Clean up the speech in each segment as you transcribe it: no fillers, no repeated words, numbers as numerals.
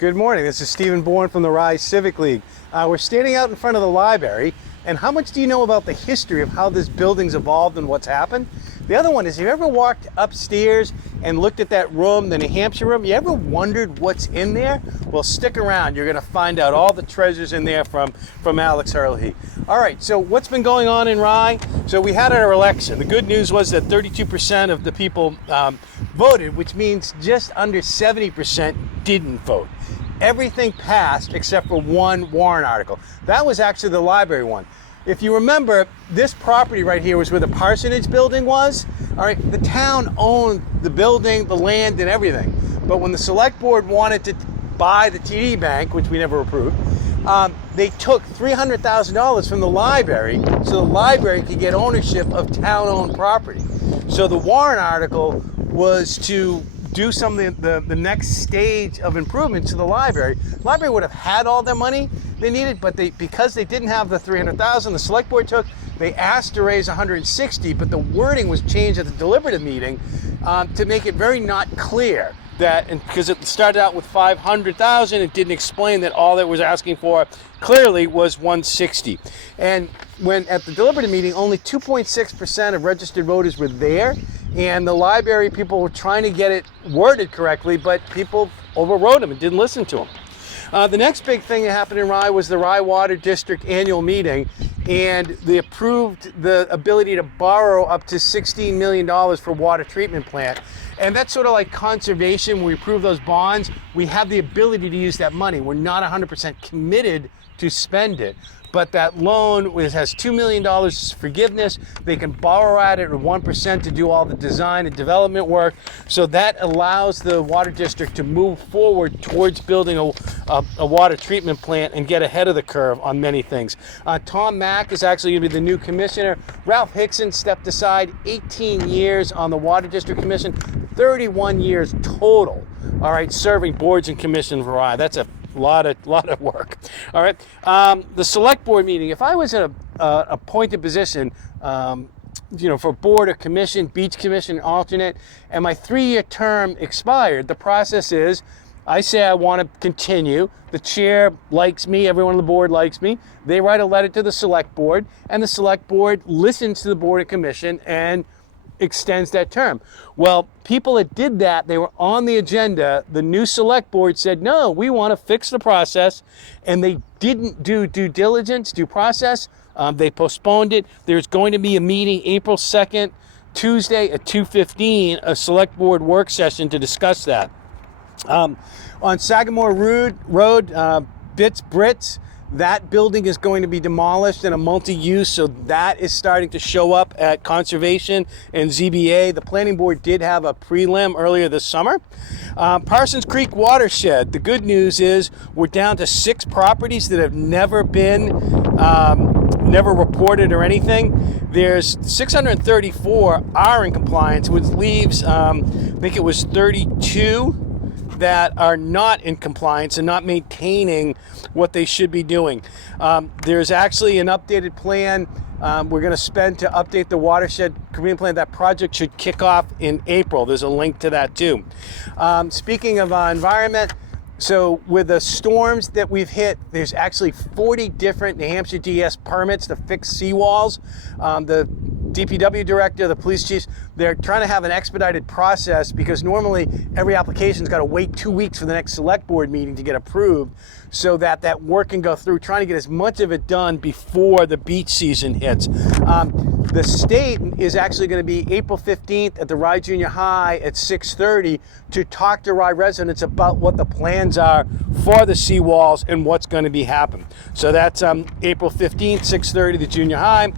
Good morning. This is Stephen Bourne from the Rise Civic League. We're standing out in front of the library, and how much do you know about the history of how this building's evolved and what's happened? The other one is, have you ever walked upstairs and looked at that room, the New Hampshire room? You ever wondered what's in there? Well, stick around. You're going to find out all the treasures in there from Alex Herilhy. All right, so what's been going on in Rye? So we had our election. The good news was that 32% of the people voted, which means just under 70% didn't vote. Everything passed except for one warrant article. That was actually the library one. If you remember, this property right here was where the parsonage building was. All right, the town owned the building, the land, and everything. But when the select board wanted to buy the TD Bank, which we never approved, they took $300,000 from the library so the library could get ownership of town-owned property. So the warrant article was to do something, the next stage of improvement to the library. The library would have had all their money they needed, but because they didn't have the $300,000 the select board took, they asked to raise $160,000, but the wording was changed at the deliberative meeting to make it very not clear that, and because it started out with $500,000, it didn't explain that all that was asking for clearly was $160,000. And when at the deliberative meeting, only 2.6% of registered voters were there, and the library people were trying to get it worded correctly, but people overrode them and didn't listen to them. The next big thing that happened in Rye was the Rye Water District annual meeting, and they approved the ability to borrow up to $16 million for water treatment plant. And that's sort of like conservation. When we approve those bonds, we have the ability to use that money. We're not 100% committed to spend it. But that loan has $2 million forgiveness. They can borrow at it at 1% to do all the design and development work. So that allows the water district to move forward towards building a water treatment plant and get ahead of the curve on many things. Tom Mack is actually going to be the new commissioner. Ralph Hickson stepped aside, 18 years on the Water District Commission, 31 years total, all right, serving boards and commissions for Rye. That's a lot of work. All right. The select board meeting, if I was in a appointed position, for board or commission, beach commission, alternate, and my 3-year term expired, the process is I say I want to continue. The chair likes me. Everyone on the board likes me. They write a letter to the select board, and the select board listens to the board and commission and extends that term. Well, people that did that, they were on the agenda. The new select board said, no, we want to fix the process, and they didn't do due diligence, due process. They postponed it. There's going to be a meeting April 2nd, Tuesday at 2:15, a select board work session to discuss that. On Sagamore Road, Brits, that building is going to be demolished in a multi-use, so that is starting to show up at Conservation and ZBA. The Planning Board did have a prelim earlier this summer. Parsons Creek Watershed, the good news is we're down to 6 properties that have never reported or anything. There's 634 are in compliance, which leaves, I think it was 32 that are not in compliance and not maintaining what they should be doing. There's actually an updated plan we're going to spend to update the watershed community plan. That project should kick off in April. There's a link to that too. Speaking of environment, so with the storms that we've hit, there's actually 40 different New Hampshire DS permits to fix seawalls. The DPW director, the police chiefs, they're trying to have an expedited process because normally every application's got to wait 2 weeks for the next select board meeting to get approved so that work can go through, trying to get as much of it done before the beach season hits. The state is actually going to be April 15th at the Rye Junior High at 6:30 to talk to Rye residents about what the plans are for the seawalls and what's going to be happening. So that's April 15th, 6:30, the junior high.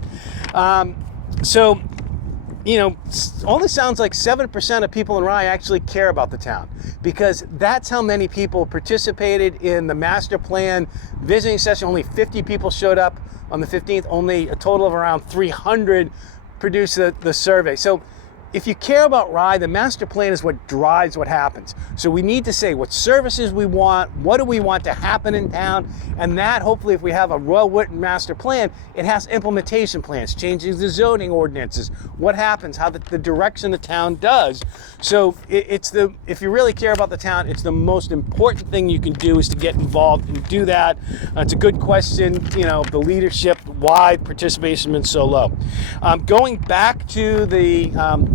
So, only sounds like 7% of people in Rye actually care about the town, because that's how many people participated in the master plan visiting session. Only 50 people showed up on the 15th. Only a total of around 300 produced the survey. So if you care about Rye, the master plan is what drives what happens. So we need to say what services we want, what do we want to happen in town, and that hopefully if we have a well-written master plan, it has implementation plans, changing the zoning ordinances, what happens, how the direction the town does. So if you really care about the town, it's the most important thing you can do is to get involved and do that. It's a good question, the leadership, why participation has been so low. Going back to the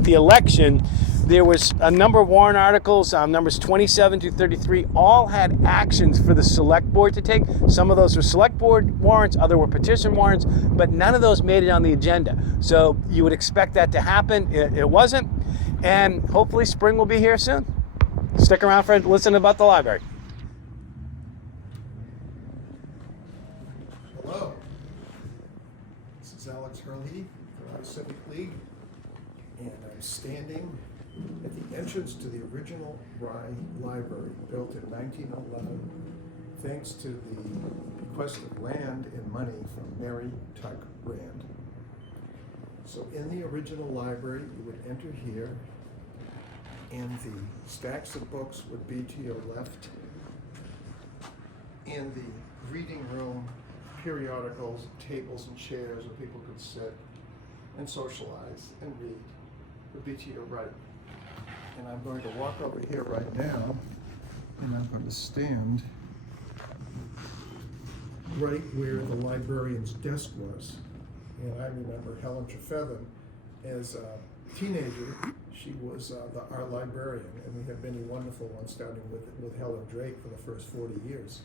election, there was a number of warrant articles, numbers 27 to 33, all had actions for the select board to take. Some of those were select board warrants, other were petition warrants, but none of those made it on the agenda. So you would expect that to happen. It wasn't, and hopefully spring will be here soon. Stick around for listening about the library. Hello, this is Herilhy from the Civic League, and I'm standing at the entrance to the original Rye Library, built in 1911, thanks to the bequest of land and money from Mary Tuck Rand. So in the original library, you would enter here, and the stacks of books would be to your left. In the reading room, periodicals, tables and chairs where people could sit and socialize and read would be to your right. And I'm going to walk over here right now, and I'm going to stand right where the librarian's desk was. And I remember Helen Trefethen as a teenager. She was our librarian, and we had many wonderful ones, starting with Helen Drake for the first 40 years.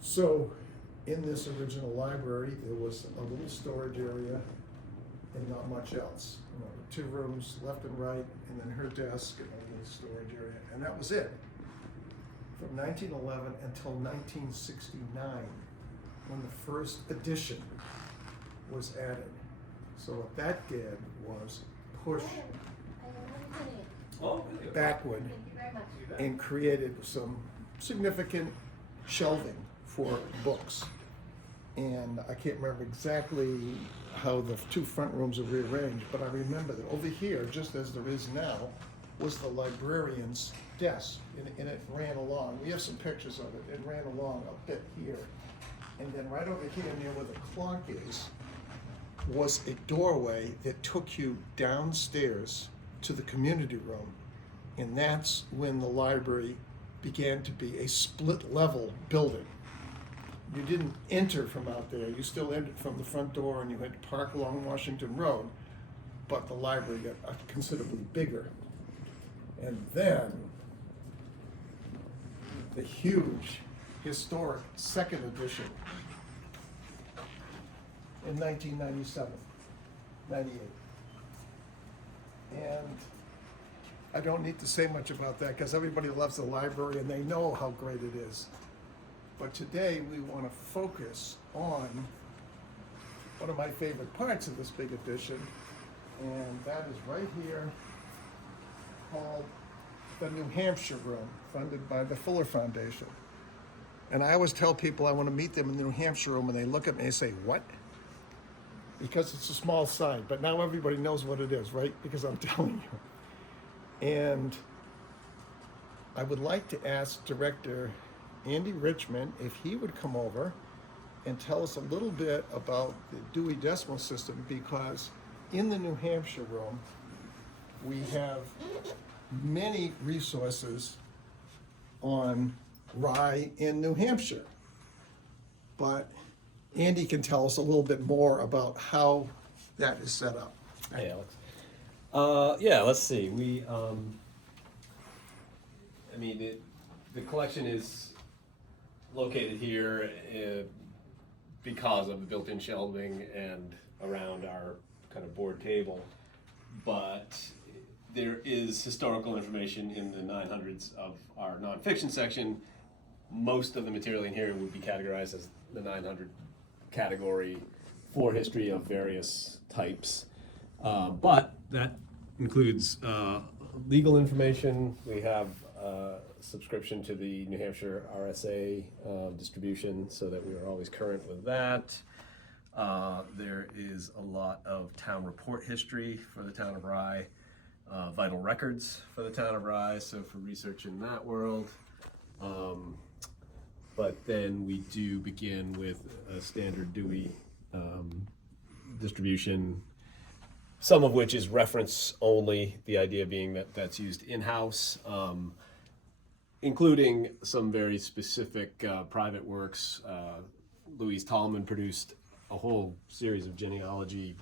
So in this original library, there was a little storage area and not much else. 2 rooms, left and right, and then her desk and a little storage area, and that was it. From 1911 until 1969, when the first edition was added. So what that did was push backward and created some significant shelving for books. And I can't remember exactly how the 2 front rooms are rearranged, but I remember that over here, just as there is now, was the librarian's desk, and it ran along. We have some pictures of it. It ran along a bit here. And then right over here near where the clock is, was a doorway that took you downstairs to the community room. And that's when the library began to be a split-level building. You didn't enter from out there. You still entered from the front door, and you had to park along Washington Road, but the library got considerably bigger. And then the huge, historic second edition in 1997, 98. And I don't need to say much about that because everybody loves the library and they know how great it is. But today we want to focus on one of my favorite parts of this big edition, and that is right here, called the New Hampshire Room, funded by the Fuller Foundation. And I always tell people I want to meet them in the New Hampshire Room, and they look at me and say, "What?" Because it's a small sign, but now everybody knows what it is, right? Because I'm telling you. And I would like to ask Director Andy Richmond if he would come over and tell us a little bit about the Dewey Decimal System, because in the New Hampshire Room, we have many resources on Rye in New Hampshire. But Andy can tell us a little bit more about how that is set up. Hey, Alex. Yeah, let's see. The collection is located here because of the built-in shelving and around our kind of board table, but there is historical information in the 900s of our nonfiction section. Most of the material in here would be categorized as the 900 category for history of various types, but that includes legal information. We have subscription to the New Hampshire RSA distribution so that we are always current with that. There is a lot of town report history for the town of Rye. vital records for the town of Rye, so for research in that world. But then we do begin with a standard Dewey distribution, some of which is reference only, the idea being that that's used in-house, including some very specific private works. Louise Tallman produced a whole series of genealogy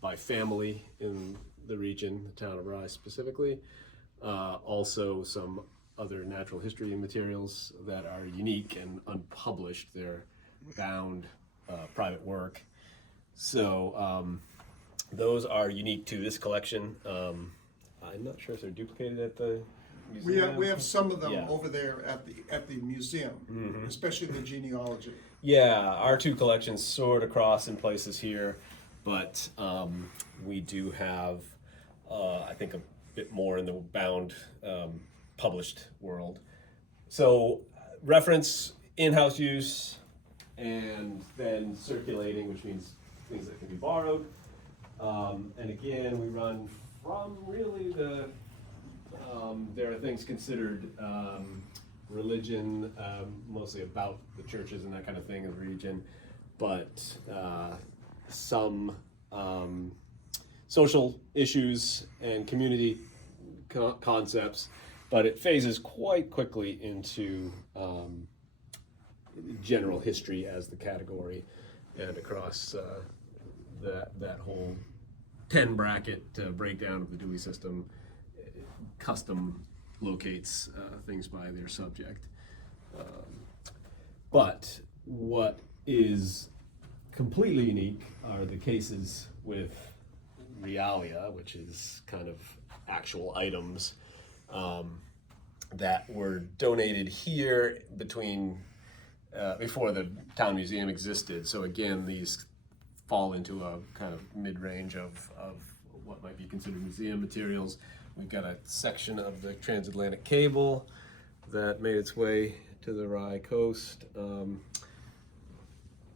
by family in the region, the town of Rye specifically. Also some other natural history materials that are unique and unpublished. They're bound private work. So those are unique to this collection. I'm not sure if they're duplicated at the museum. We have some of them Yeah. over there at the museum, especially the genealogy. Yeah, our two collections sort of cross in places here, but we do have, I think, a bit more in the bound published world. So reference, in-house use, and then circulating, which means things that can be borrowed. And again, we run from really there are things considered religion, mostly about the churches and that kind of thing in the region, but some social issues and community concepts, but it phases quite quickly into general history as the category, and across that whole 10 bracket breakdown of the Dewey system, custom locates things by their subject. But what is completely unique are the cases with realia, which is kind of actual items that were donated here between before the town museum existed. So again, these fall into a kind of mid-range of what might be considered museum materials. We've got a section of the transatlantic cable that made its way to the Rye coast.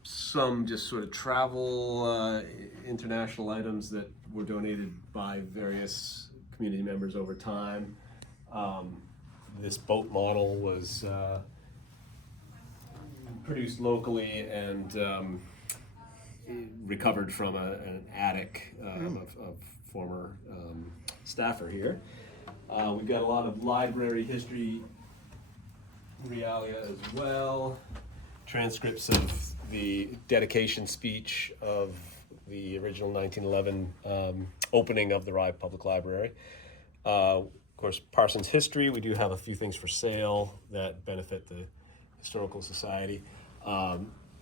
Some just sort of travel international items that were donated by various community members over time. This boat model was produced locally and recovered from an attic of former staffer here. We've got a lot of library history realia as well, transcripts of the dedication speech of the original 1911 opening of the Rye Public Library. Of course, Parsons history, we do have a few things for sale that benefit the Historical Society.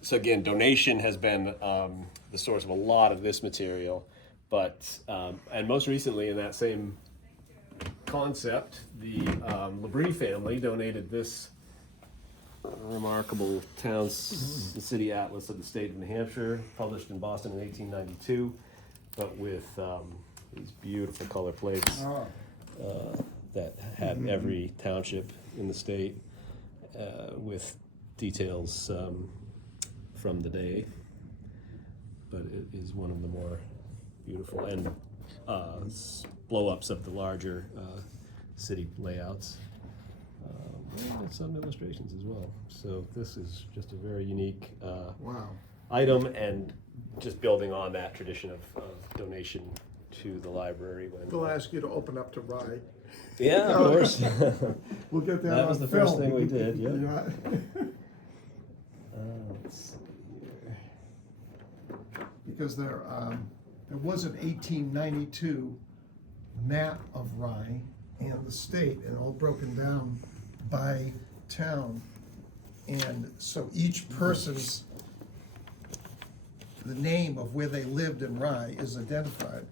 So again, donation has been the source of a lot of this material, but, and most recently in that same concept, the Labrie family donated this remarkable town city atlas of the state of New Hampshire, published in Boston in 1892, but with these beautiful color plates that had every township in the state with details from the day. But it is one of the more beautiful and blow-ups of the larger city layouts. And some illustrations as well. So this is just a very unique item, and just building on that tradition of donation to the library. We'll ask you to open up to Rye. Yeah, of course. We'll get that That on was the film. first thing we did, yeah. Yeah. Let's see here. Because there was an 1892 map of Rye and the state, and all broken down by town. And so each person's, the name of where they lived in Rye is identified.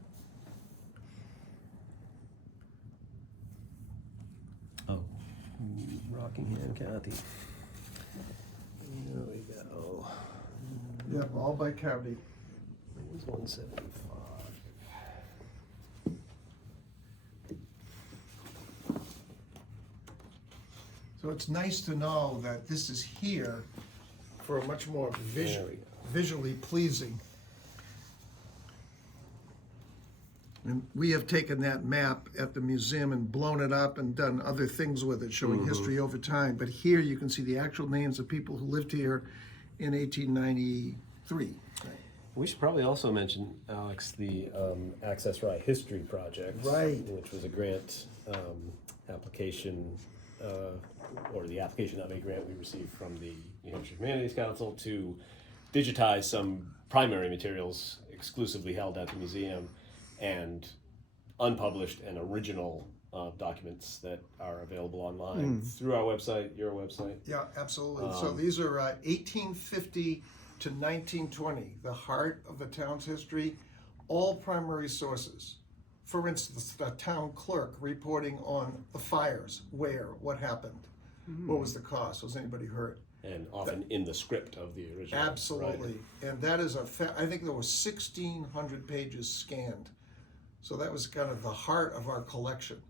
Oh, Rockingham County. There we go. Yeah, all by county. It was 175. So it's nice to know that this is here for a much more There we go. visually pleasing. And we have taken that map at the museum and blown it up and done other things with it, showing history over time. But here you can see the actual names of people who lived here in 1893. We should probably also mention, Alex, the Access Rye History Project, Right. which was a grant application, or the application of a grant we received from the New Hampshire Humanities Council to digitize some primary materials exclusively held at the museum and unpublished and original documents that are available online through our website, your website. Yeah, absolutely. So these are 1850 to 1920, the heart of the town's history, all primary sources. For instance, the town clerk reporting on the fires, where, what happened, what was the cost, was anybody hurt? And often in the script of the original. Absolutely. And that is I think there were 1,600 pages scanned. So that was kind of the heart of our collection.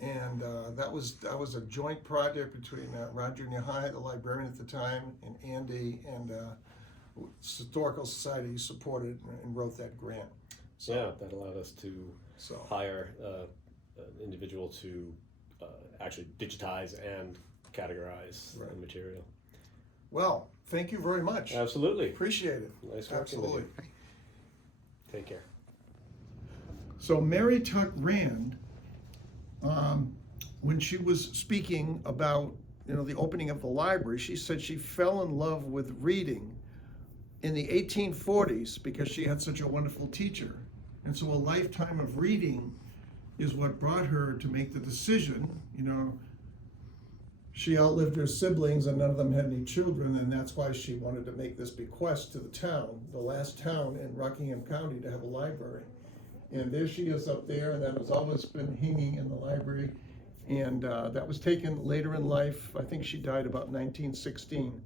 And that was a joint project between Roger Nehai, the librarian at the time, and Andy, and Historical Society supported and wrote that grant. So, yeah, that allowed us to hire an individual to actually digitize and categorize the material. Well, thank you very much. Absolutely. Appreciate it. Nice working with you. Take care. So Mary Tuck Rand, when she was speaking about the opening of the library, she said she fell in love with reading in the 1840s because she had such a wonderful teacher. And so a lifetime of reading is what brought her to make the decision. She outlived her siblings and none of them had any children, and that's why she wanted to make this bequest to the town, the last town in Rockingham County to have a library. And there she is up there, and that has always been hanging in the library. And that was taken later in life. I think she died about 1916.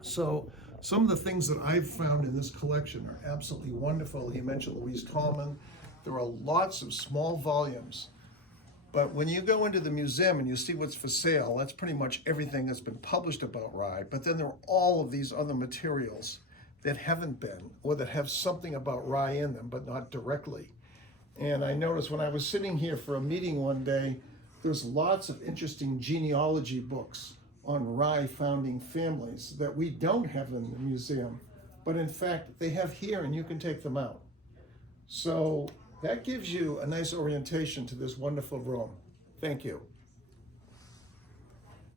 So some of the things that I've found in this collection are absolutely wonderful. He mentioned Louise Tallman. There are lots of small volumes. But when you go into the museum and you see what's for sale, that's pretty much everything that's been published about Rye. But then there are all of these other materials that haven't been, or that have something about Rye in them, but not directly. And I noticed when I was sitting here for a meeting one day, there's lots of interesting genealogy books on Rye founding families that we don't have in the museum, but in fact they have here and you can take them out. So that gives you a nice orientation to this wonderful room. Thank you.